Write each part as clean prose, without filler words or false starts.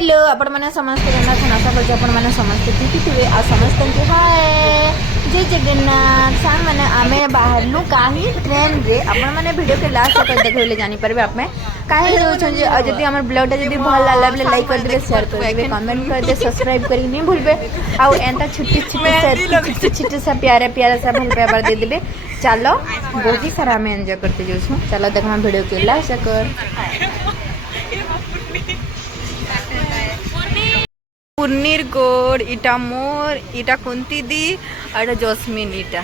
hello आपण मैंने समस्त आशा कर समस्त ठीक थे आ समस्त हाय जय जगन्नाथ सांग मैंने आमे बाहरलु कहीं ट्रेन रे आपण मैंने वीडियो के लास्ट तक देखले जानी परबे आप में काहे रोछन जे जदी हमर ब्लॉग जदी भल लागला बले लाइक कर देबे शेयर कर देबे कमेंट कर दे सब्सक्राइब करी नहीं भूलबे आ एंता छोटी सा प्यारा सा भल प्यार दे देबे चलो बहुत ही सारा हमें एंजॉय करते जो चलो देखा वीडियो के लास्ट कर पूर्णिर गोड़ इटा मोर इटा कुंती दी और जस्मिन इटा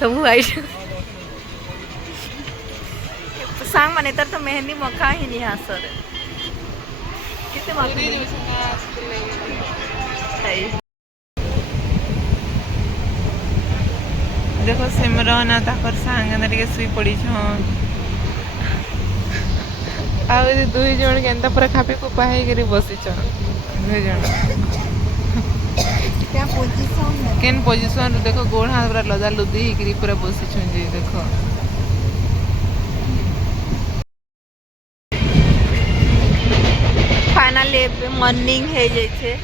सब आइट सांग माने तर तो मेहंदी मखा ही नहीं हासर किते मखा देखो सिमरन आ ताकर सांग ना टिके सुई पड़ी छन आ दुई जण केनता पूरा खापे को पाहे करी बसी छन दुई जण क्या पोजीशन है केन पोजीशन देखो गोड़ हाथ पूरा लदा लुदी करी पूरा बसी छन जे देखो फाइनली मॉर्निंग है जैसे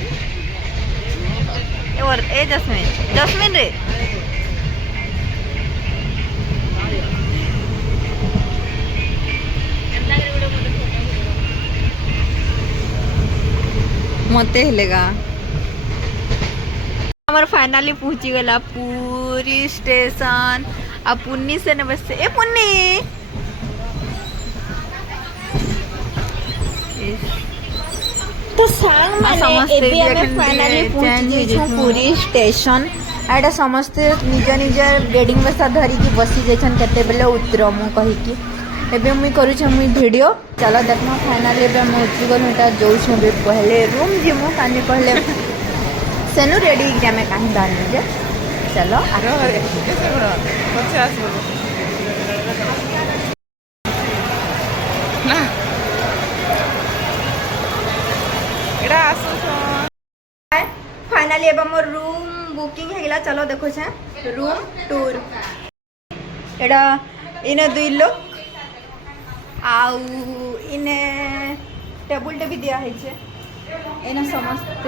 और ए जस्मिन रे मते हेलेगा हमार फाइनली पहुंची गला पूरी स्टेशन आ पुन्नी से न बस ए पुन्नी तो सांग माने एबे हमें फाइनली पहुंची जे पूरी स्टेशन एटा समस्त निज निज बेडिंग व्यवस्था धरी की बसी जेछन केते बेले उतरमु कहि की एबे मुई करू छ मुई वीडियो चलो देखना फाइनली एबे हम उठी गलु एटा जो छ बे पहले रूम जिमु कानी पहले सेनु रेडी एग्जाम में काहे बानी जे चलो आरो रे पछे आसबो ना एटा आसो छ फाइनली एबे मोर रूम बुकिंग हे गेला चलो देखो छ रूम टूर एटा इने दुई लोग आउ इने टेबुल टे भी दिया है छे इने समस्त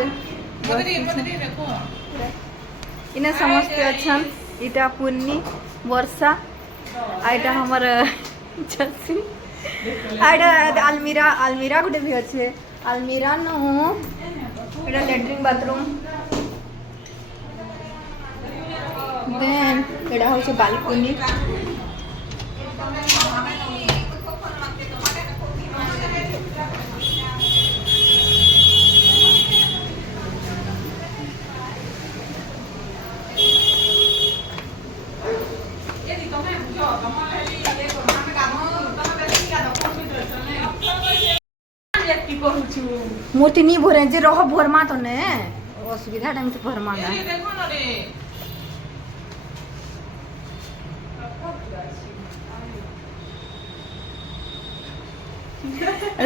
इने समस्त अच्छा इटा पुन्नी वर्षा आइटा हमर जसी आइटा अलमीरा गुटे भी अच्छे अलमीरा नो इटा लेट्रिन बाथरूम देन इटा हो छे बालकनी मोटी नहीं भोरे जे रह भोरमा तो ने असुविधा टाइम तो भोरमा ना देखो न रे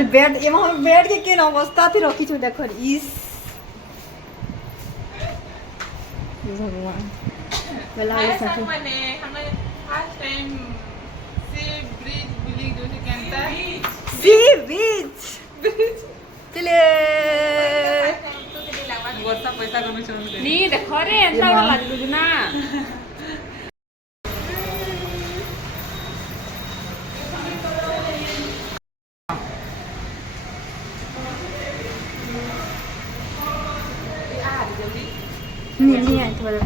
बेड एमा बेड के केन अवस्था थी रखी छु देखो इस भगवान वाला साथे माने हम फर्स्ट टाइम सी ब्रिज बिलिंग जो से कहता सी बीच चले वर्षा पैसा कमी चोन नी देखो रे एंता लागु ना नहीं आई तो वाला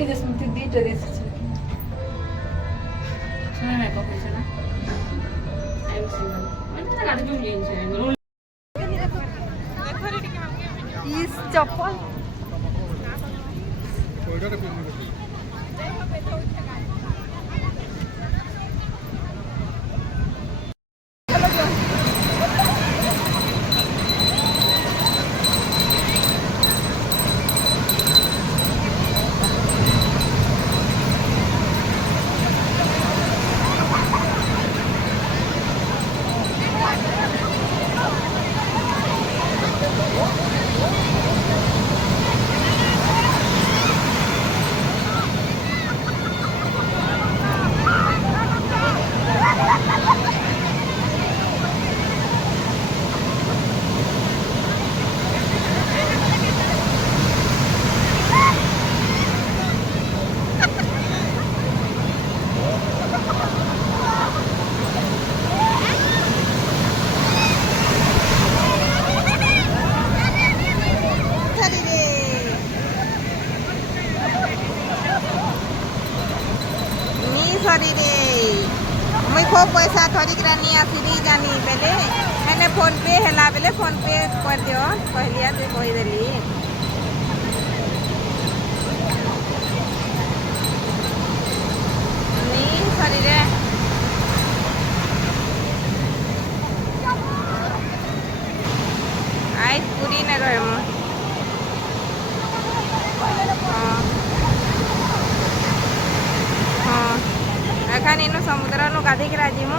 इधर सुनते दी जरे से सुना मैं को कुछ ना आई विल सी मैं तो गाड़ी जो लेन से इस चप्पल मुई खूब पैसा थोड़ी नहीं आसी जानी बेले मैंने फोन पे है बेले फोन पे कर दियो कहलिया से कहीदेली शरीर आई पूरी न रहे एखान इन समुद्र नु गाधे जीमु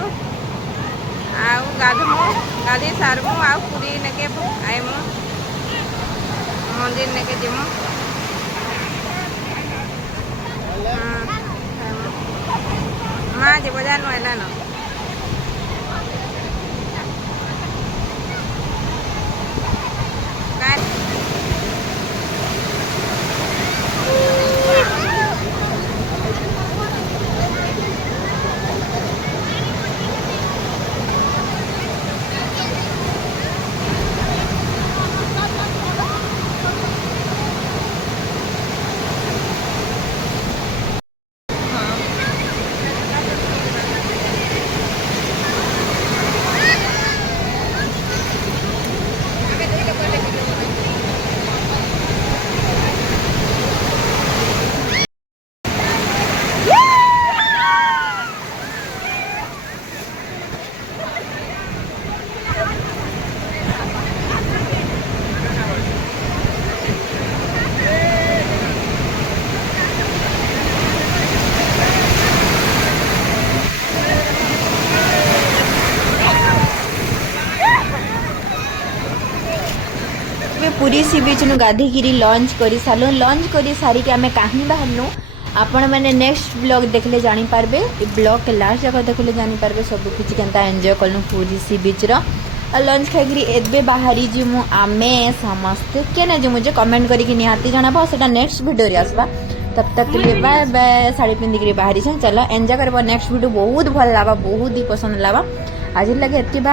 आउ गाधमु गाधे सारमु आउ पूरी नेके आईमु मंदिर नेके जीमु माँ जी बाजार नु एला न पूरी सी बीच नु गाधीगिरी लंच करी सालो लंच करी सारी के आमे कहीं बाहरनु आपण मैंने नेक्स्ट ब्लॉग देखले जानी पारबे ए ब्लॉग के लास्ट जगह देखले जानी पारबे सब कुछ केनता एंजॉय करनु पूरी सी बीच रो लंच खाइगिरी एबे बाहरी जिमु आमे समस्त केने जे मुझे कमेंट करी कि निहाती जणाबो सेटा नेक्स्ट वीडियो रे आसबा तब तक के लिए बाय बाय साड़ी पिंदी बाहरी चलो एंजॉय करबो नेक्स्ट वीडियो बहुत भल लाबा बहुत ही पसंद लाबा आज लगे एतकी